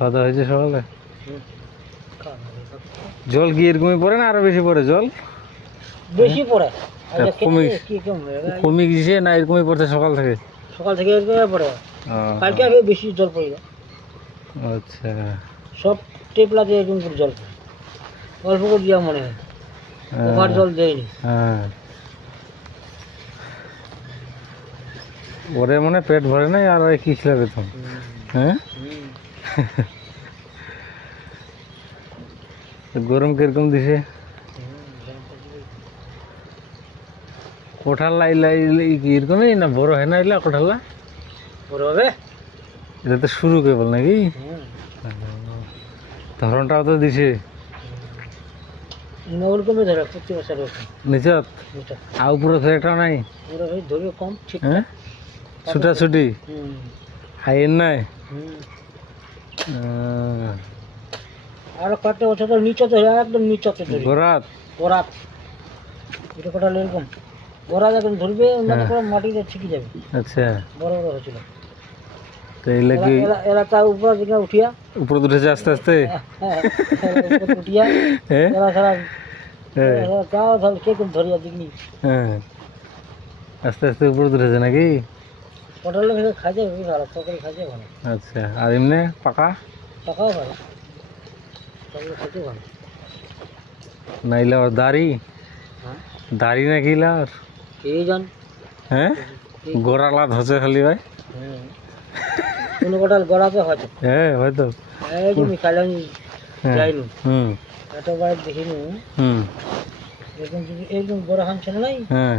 খাওয়া দাওয়া হয়েছে সকালে। জল কি এরকমই পড়ে না আরও বেশি পড়ে জল? বেশি পড়ে। কমে- কমে গেছে না এরকমই পড়ছে সকাল থেকে? সকাল থেকে এরকম পড়ে। কালকে আগে বেশি জল পড়ে আচ্ছা। সব টেপলাতে এরকম করে জল অল্প করে দেওয়া মনে হয়। হ্যাঁ, ওভার জল দেয়নি। হ্যাঁ। ওরে মনে পেট ভরে নাই আর ওই কি খিলাবে তো হ্যাঁ। গরম কীরকম দিছে? কোঠাল এরকমই না বড় হয় না এলা কোঠালা বড় হবে? এটা তো শুরু কেবল নাকি? ধরনটাও তো দিছে। না ওরকমই ধরে প্রতি বছর নিচত? এটা আর উপরে তো নাই। ধরবে কম ঠিক হ্যাঁ? ছুটা ছুটি হুম। হাইয়ের নাই? আর কয়েকটা বছর তো নিচে একদম নিচে ধরে। গোরাত গোরাত এটা কটা এরকম? গোরাত এখন ধরবে মনে হ্যাঁ। করো মাটিতে ছিকে যাবে। আচ্ছা। বড় বড় হয়েছিল। তো কি এরা- তার উপর দিকে উঠিয়া উপরে উঠেছে আস্তে আস্তে? হ্যাঁ, উপর উঠিয়া হ্যাঁ? এরা সারা হ্যাঁ, কোন ধরিয়া দিকনি হ্যাঁ। আস্তে আস্তে উপরে উঠেছে নাকি? পটলের ভেতরে খাইছে খুবই ভালো। তরকারি খাইছে ভালো। আচ্ছা আর এমনি পাকা? টাকাও ভালো। তরকারি খাইতে ভালো। নাইলে ওর দাড়ি? হ্যাঁ? দাড়ি নাকি লার এই জান হ্যাঁ? গোড়ালা ধসে খালি ভাই। কোনো কটাল গড়াতে হয়তো। হ্যাঁ হয়তো। এই যে আমি খাইলাম হ্যাঁ যাইনু। হুম। এতবার দেখিনি। হুম। এরকম যদি এরকম বড় হান ছিল নাই? হ্যাঁ।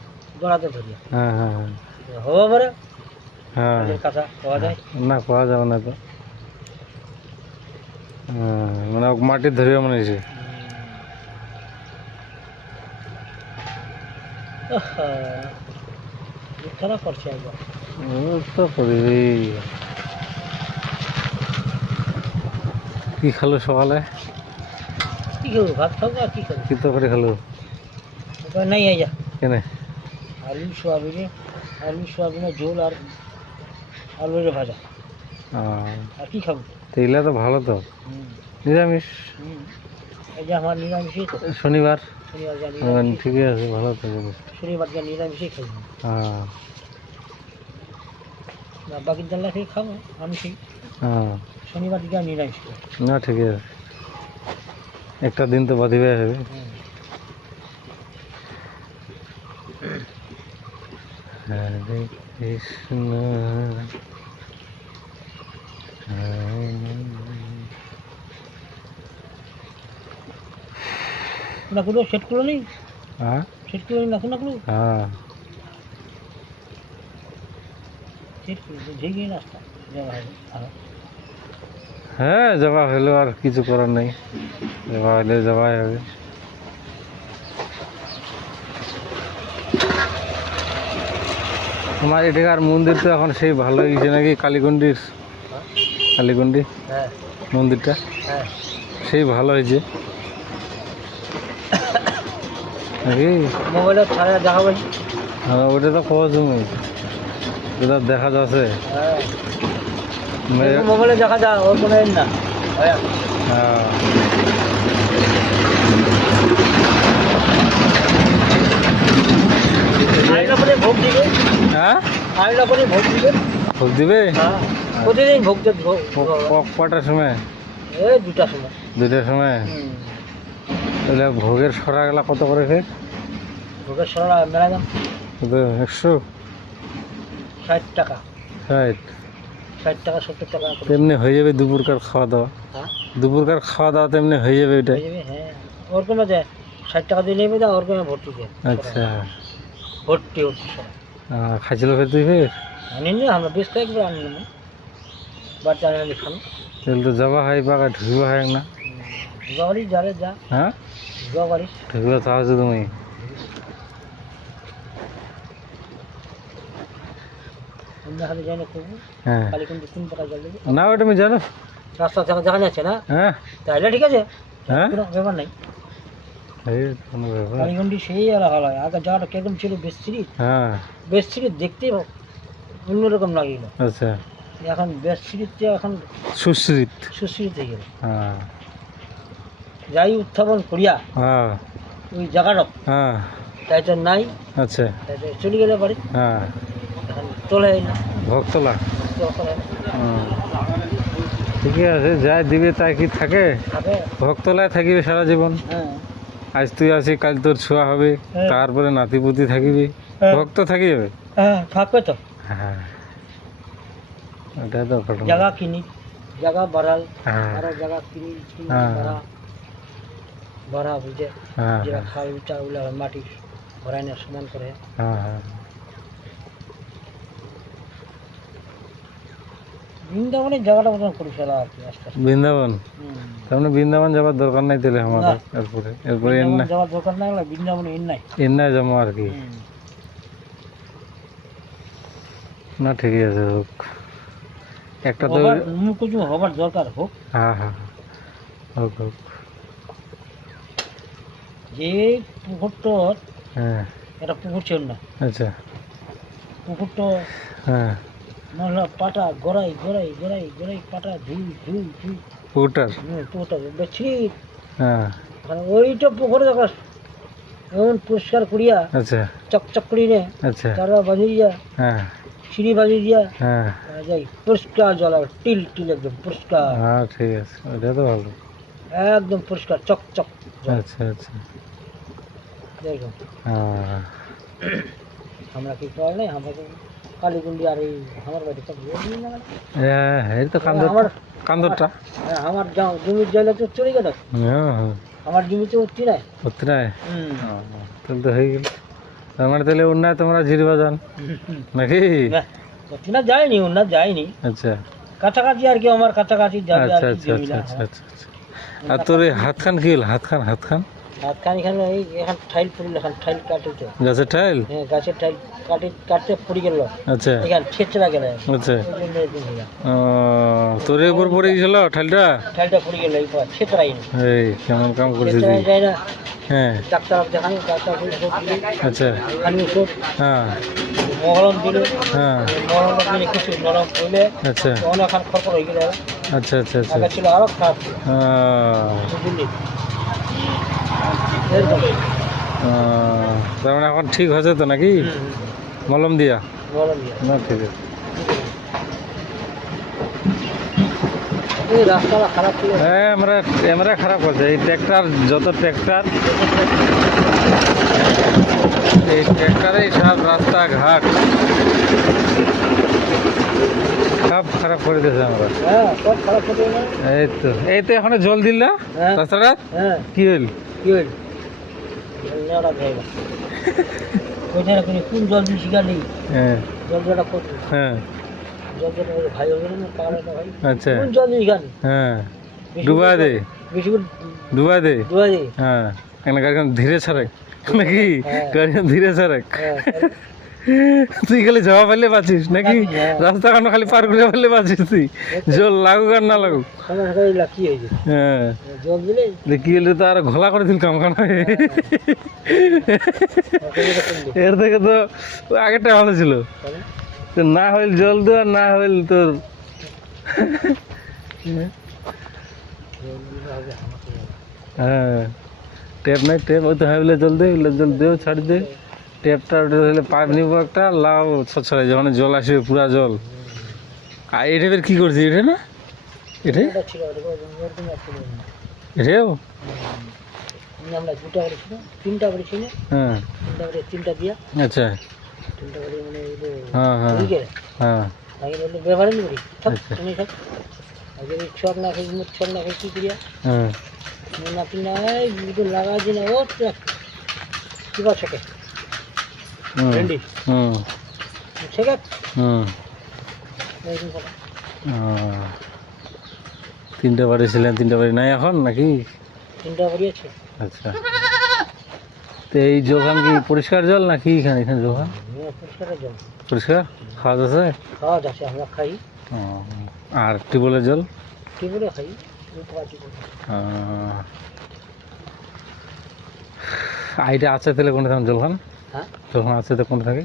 বড়লা ধরিয়া জটা এলা এলা ধরিয়া কটাল এলাত ওইলা শিল সিপাট সিপাট সিপাটলা ধরিয়া কটাল কিরম কটাল দিলি সিপাটলাত সিপাটলা ধরিয়া আরাম বাড়িটা দিছে বাড়িটা কত জ- জমি হ্যাঁ কটালে গোসাটা কত ই লাগলো কেনা কেনা কেনা ধরে হুম ওঠে এরকমই ধরে গেল গোরাত গলাতেই ধরে আর উপরে ফি নাই আচ্ছা উপরে ফি কয়েকটা হ্যাঁ হ্যাঁ হ্যাঁ নিকটেই গলাতে একলো আচ্ছা গলাতে ধরিয়া হ্যাঁ হ্যাঁ হ্যাঁ হওয়া পারে হ্যাঁ কাজের কাঁচা পাওয়া যায় না পাওয়া যাবে না তো হ্যাঁ, মানে ওকে মাটি ধরিয়া মনে হয়েছে আহা, খারাপ করছে একবার ও তো করবি কি খালো সকালে কি খাবো ভাত খাবো আর কি খাবো কি তো করে খালো উপায় নাই আইয়া কেন আলু সোয়াবিনে আলু সোয়াবিনের ঝোল আর আলুর ভাজা। আর কি খাব? তেইলা তো ভালো তো। নিরামিষ। এই যে আমার নিরামিষই তো। শনিবার। ঠিকই আছে ভালো তো শনিবার যা নিরামিষই খাব হ্যাঁ না বাকি জানলা খেয়ে খাব আমি সেই। হ্যাঁ শনিবার দিকে আমি নিরামিষ। না ঠিকই আছে। একটা দিন তো বাদিবে হবে হুম। হরে কৃষ্ণ না কোনো সেট করল নেই হ্যাঁ সেট করল না কোনো কোনো হ্যাঁ সেট করল ঝেঁকে নাস্তা যাওয়া হবে আর হ্যাঁ যাওয়া হলো আর কিছু করার নেই যাওয়া হলে যাওয়াই হবে তোমার এটাকার মন্দির তো এখন সেই ভালো হয়েছে নাকি? কালীকুন্ডির কালীকুন্ডি হ্যাঁ। মন্দিরটা? হ্যাঁ। সেই ভালো হয়েছে। নাকি? মোবাইলে ছাড়া দেখা হ্যাঁ ওটা তো যেটা দেখা যাচ্ছে। হ্যাঁ। মোবাইলে দেখা যায় ওর কোনো না। আইলা করে ভোগ দিবে। হ্যাঁ? ভোগ দিবে। ভোগ দিবে? হ্যাঁ। প্রতিদিন ভোগ দেব কটার সময়? এই দুটার সময়। দুইটার সময়? তাহলে ভোগের সরা গেলা কত করে ফের? ভোগের সরা মেলা দাম। একশো? ষাট টাকা। ষাট? ষাট টাকা সত্তর টাকা তেমনি হয়ে যাবে দুপুরকার খাওয়া দাওয়া হ্যাঁ? দুপুরকার খাওয়া দাওয়া তেমনি হয়ে যাবে হ্যাঁ দেয় ষাট টাকা ভর্তি দেয় আচ্ছা। ভর্তি খাইছিল ফের তুই ফের? আনি নি আমরা বেশ কয়েকবার আনি নেব বাচ্চা আনি খান তাহলে তো যাওয়া হয় পাকা ঢুকবা হয় না? জোগাবাড়ি যারে যা। হ্যাঁ ঢুকলে তো আছো তুমি? না ওটা তুমি জানো। রাস্তা থেকে দেখা যাচ্ছে না? হ্যাঁ। তাহলে ঠিক আছে। হ্যাঁ? ব্যাপার নাই। সেই আগে কীরকম ছিল? হ্যাঁ। অন্যরকম লাগিল। আচ্ছা। এখন এখন সুশ্রিত। সুশ্রীত হয়ে গেল। হ্যাঁ। যাই উত্থাপন করিয়া হ্যাঁ। ওই জায়গাটা হ্যাঁ। তাই তো নাই। আচ্ছা। তাই তো চলে গেলে বাড়ি। হ্যাঁ। এখন তোলে না। ভক্তলা। ঠিকই আছে যাই দিবে তাই কি থাকে? থাকে। ভক্তলায় থাকিবে সারা জীবন। হ্যাঁ। আজ তুই আছিস কাল তোর ছোঁয়া হবে। হ্যাঁ। তারপরে নাতিপুতি থাকিবি। হ্যাঁ। ভক্ত থাকি যাবে? হ্যাঁ থাকবে তো। হ্যাঁ। এটা তো ঘটনা। জায়গা কিনি জায়গা বাড়াল হ্যাঁ। আরও জায়গা কিনি কিনি। বাড়া বাড়া বুঝে। হ্যাঁ যেটা খাল উঠা উলা মাটি ভরাই না সমান করে। হ্যাঁ হ্যাঁ। জায়গাটা মতন করে ফেলা আর কি আস্তে আস্তে। বৃন্দাবন। মানে বৃন্দাবন যাবার দরকার নাই তাহলে আমাদের এরপরে এরপরে এর বৃন্দাবন না যাওয়ার দরকার নাই বৃন্দাবনে এর নাই এর না জমা আর কি। না ঠিকই আছে হোক। একটা তো হবার কিছু হবার দরকার হোক। হ্যাঁ হ্যাঁ হোক হোক। যে পুকুরটোর হ্যাঁ। একটা পুকুর ছিল না। আচ্ছা। পুকুরটো হ্যাঁ। মহলা পাটা গড়াই গড়াই গড়াই গড়াই পাটা ধুই ধুই ধুই। পুকুরটার? হুম, পুকুরটা বেছি হ্যাঁ। ওইটা পুকুরে দেখো এমন পরিষ্কার করিয়া আচ্ছা। চকচক করিয়ে আচ্ছা। তারা বাজিয়ে দিয়া হ্যাঁ। সিঁড়ি বাজিয়ে দিয়া হ্যাঁ যাই পরিষ্কার জল আর টিল টিল একদম পরিষ্কার। হ্যাঁ ঠিক আছে ওটা তো ভালো। একদম পরিষ্কার চকচক আচ্ছা আচ্ছা। দেখো হ্যাঁ। আমরা কি নেই? আমরা কালীগুন্ডি আর এই আমার বাড়ি যাবে হ্যাঁ এই তো কান্দর আমার কান্দরটা। হ্যাঁ, আমার জমির জলে তো চলে গেল। হ্যাঁ। হ্যাঁ আমার জমিতে উঠছি নাই। করতে নাই তাহলে তো হয়ে গেল। তার মানে তাহলে অন্যায় তোমরা জিরে বাজান নাকি না, যায়নি ওনার যায়নি। আচ্ছা। কাছাকাছি আর কি আমার কাছাকাছি আর আচ্ছা আচ্ছা আচ্ছা আচ্ছা আচ্ছা আর তোর এই হাত খান কি হাতখান হাত খান হাতখান এখানে এই এখন টাইল পড়িল এখন টাইল কাটিতে গাছের টাইল হ্যাঁ গাছের টাইল কাটি কাটতে পড়ে গেল। আচ্ছা। এখানে ছেচড়া গেল আচ্ছা। হয়ে। ও, তোর উপর পড়ে গেছিল টাইলটা পড়ে গেল এই ছেচড়াই এই কেমন কাম করছিস হ্যাঁ। ডাক্তার দেখানি ডাক্তার আচ্ছা। খানি ওষুধ হ্যাঁ। মহলম দিলে। হ্যাঁ। মহলম দিলে কিছু নরম আচ্ছা। অনেক খান খরখর হয়ে গেল। আচ্ছা আচ্ছা আচ্ছা। ছিল আরও খারাপ। ছিল, তার মানে এখন ঠিক হয়েছে তো নাকি। মলম দিয়া? না ঠিক আছে। খারাপ ছিল হ্যাঁ আমরা ক্যামেরা খারাপ আছে এই ট্র্যাক্টর যত ট্র্যাক্টর এই ট্র্যাক্টরে সব রাস্তাঘাট সব খারাপ করে দিয়েছে আমরা এই তো এই তো এখানে জল দিল না। রাস্তাটা কি হইল কি হইল কোনো কোন জল দিয়ে নেই? হ্যাঁ। জল জলটা করতো হ্যাঁ। জল জলটা ভাই হবে না পাহাড়টা ভাই? আচ্ছা। কোন জল দিয়ে শিকার হ্যাঁ। ডুবা দে। বেশি করে ডুবা দে। ডুবা হ্যাঁ। এখানে গাড়ি ধীরে ছাড়ে নাকি? হ্যাঁ। গাড়ি ধীরে ছাড়ে হ্যাঁ তুই খালি যাওয়া পারলে বাঁচিস নাকি? হ্যাঁ। রাস্তা কানো খালি পার করে পারলে বাঁচিস তুই। জল লাগুক আর না লাগুক। কি হ্যাঁ। দেখি এলে তো আর ঘোলা করে দিল কাম কাম এর থেকে তো আগেরটা ভালো ছিল। তো না হইল জল দেওয়া না হইল তোর। হ্যাঁ। টেপ নাই টেপ ওই তো হ্যাঁ জল দে জল দেও ছাড়ি দে। ওটা হলে পাইপ নিব একটা লাও ছছড়াই যখন জল আসবে, পুরা জল। আর এটা এবার কি করছি এটা না? এটাই। এটাও আমরা দুটা তিনটা করে ছিল হ্যাঁ। তিনটা তিনটা দিয়া আচ্ছা। মানে হ্যাঁ হ্যাঁ হ্যাঁ। আগে বলল। তুমি থাক আগে ছক না খাই মুখ ছক না খাই হ্যাঁ। না না দুটো লাগাই না, ও ট্রাক কি বা ছকে হুম এরকম কথা তিনটা বাড়ি ছিলেন তিনটা বাড়ি নাই এখন নাকি? তিনটা বাড়ি আছে। আচ্ছা। তো এই যোগান কি পরিষ্কার জল না কি এখানে এখানে যোগান হ্যাঁ পরিষ্কার জল। পরিষ্কার? খাওয়া যাচ্ছে খাওয়া যাচ্ছে আমরা খাই। আর টিউবওয়েলের জল? বলে খাই আছে। আইটা আছে তাহলে কোনটা থাকেন জলখান হ্যাঁ? জলখান আছে তো কোনটা থাকে?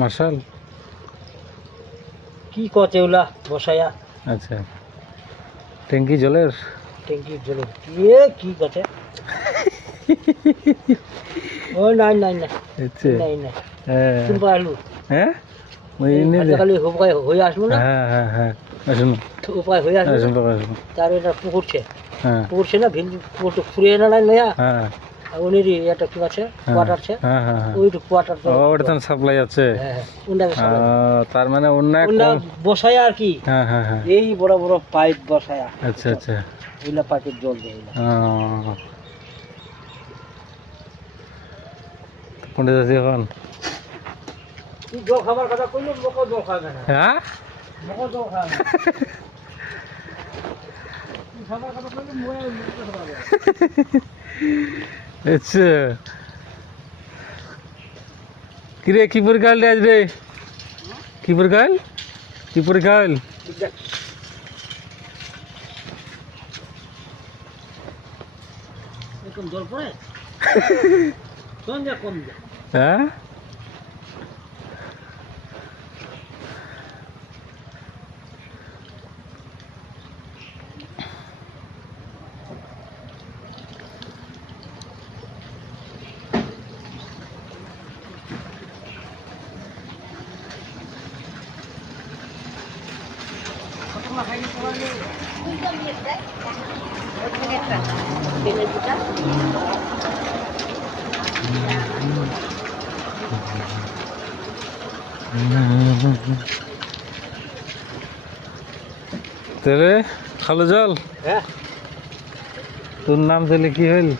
মার্শাল। কি কচে ওলা বসায়া? আচ্ছা। ট্যাঙ্কি জলের? ট্যাঙ্কি জলে এ কি কচে? ও নাই নাই নাই। আচ্ছা। নাই নাই। হ্যাঁ। পাই আলু। হ্যাঁ? ওই দে খালি উপায় হয়ে আসলো না? হ্যাঁ হ্যাঁ হ্যাঁ। উপায় হয়ে তার এটা পুকুরছে পুকুরছে না ভিন পুকুরটা ফুরিয়ে না নাই নয়া এটা কি আছে। কোয়ার্টার আছে কোয়ার্টার ও ওটা তো সাপ্লাই আছে। উন্ডাকে সবাই আহ, তার মানে অন্য বসায়া আর কি। হ্যাঁ হ্যাঁ হ্যাঁ। এই বড় বড় পাইপ বসায়া। আচ্ছা আচ্ছা। ওইলা পাইপের জল দেয় কোনটা যাচ্ছি এখন? জল খাবার কথা কইলে লোক জল খাবে না। হ্যাঁ? আচ্ছা। কিরে কি পরীক্ষা হল রে আজ রে কি পরীক্ষা হল? কি পরীক্ষা হল? এরকম জল পড়ে? কোন যা কম যা হ্যাঁ? তাহলে খালো জল। হ্যাঁ। তোর নাম তাহলে কি হইল?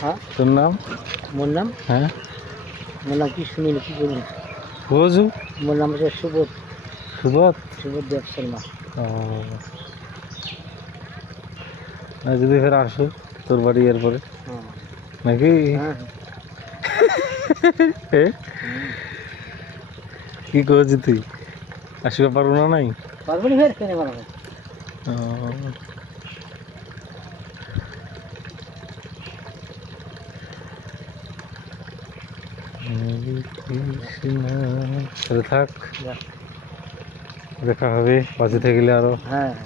হ্যাঁ। তোর নাম? মোর নাম? হ্যাঁ। মোর নাম কি শুনিনি কি বলি বোঝু। মোর নাম হচ্ছে সুবোধ। সুবত সুবোধ দেব শর্মা। না যদি ফের আসো তোর বাড়ি এরপরে। হ্যাঁ। নাকি? হ্যাঁ? কি করছি তুই? আসবে পারব না নাই? পারব না ফের? কেন থাক। দেখা হবে। বাঁচে থাকলে আরও। হ্যাঁ।